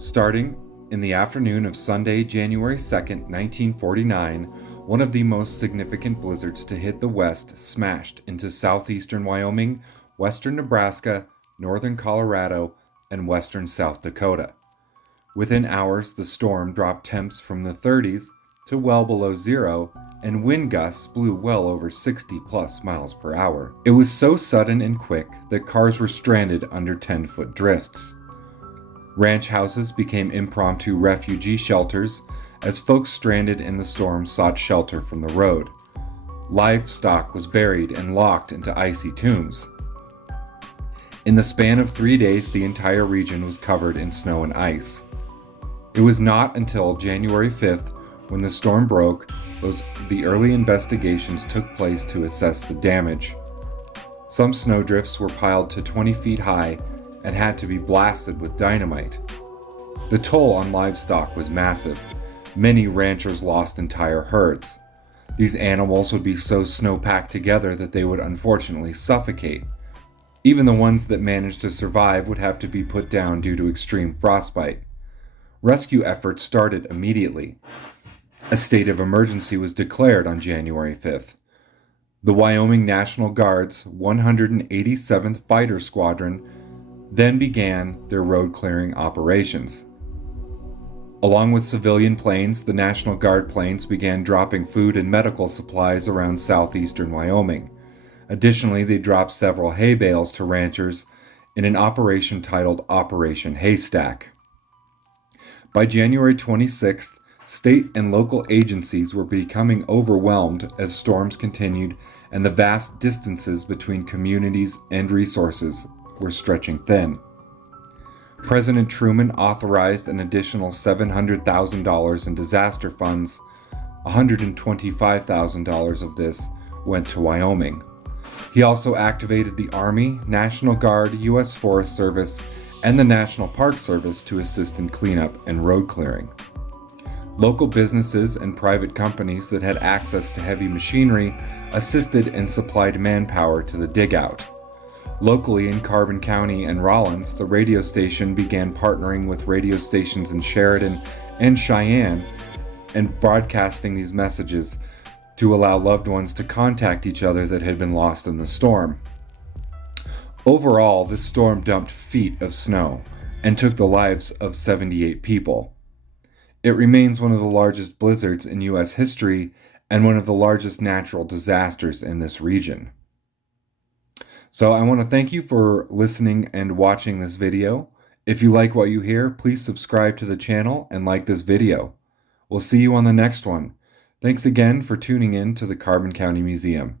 Starting in the afternoon of Sunday, January 2nd, 1949, one of the most significant blizzards to hit the West smashed into southeastern Wyoming, western Nebraska, northern Colorado, and western South Dakota. Within hours, the storm dropped temps from the 30s to well below zero, and wind gusts blew well over 60+ miles per hour. It was so sudden and quick that cars were stranded under 10-foot drifts. Ranch houses became impromptu refugee shelters as folks stranded in the storm sought shelter from the road. Livestock was buried and locked into icy tombs. In the span of 3 days, the entire region was covered in snow and ice. It was not until January 5th, when the storm broke, the early investigations took place to assess the damage. Some snowdrifts were piled to 20 feet high and had to be blasted with dynamite. The toll on livestock was massive. Many ranchers lost entire herds. These animals would be so snow-packed together that they would unfortunately suffocate. Even the ones that managed to survive would have to be put down due to extreme frostbite. Rescue efforts started immediately. A state of emergency was declared on January 5th. The Wyoming National Guard's 187th Fighter Squadron then began their road clearing operations. Along with civilian planes, the National Guard planes began dropping food and medical supplies around southeastern Wyoming. Additionally, they dropped several hay bales to ranchers in an operation titled Operation Haystack. By January 26th, state and local agencies were becoming overwhelmed as storms continued and the vast distances between communities and resources were stretching thin. President Truman authorized an additional $700,000 in disaster funds. $125,000 of this went to Wyoming. He also activated the Army, National Guard, U.S. Forest Service, and the National Park Service to assist in cleanup and road clearing. Local businesses and private companies that had access to heavy machinery assisted and supplied manpower to the dig-out. Locally in Carbon County and Rawlins, the radio station began partnering with radio stations in Sheridan and Cheyenne and broadcasting these messages to allow loved ones to contact each other that had been lost in the storm. Overall, this storm dumped feet of snow and took the lives of 78 people. It remains one of the largest blizzards in U.S. history and one of the largest natural disasters in this region. So I want to thank you for listening and watching this video. If you like what you hear, please subscribe to the channel and like this video. We'll see you on the next one. Thanks again for tuning in to the Carbon County Museum.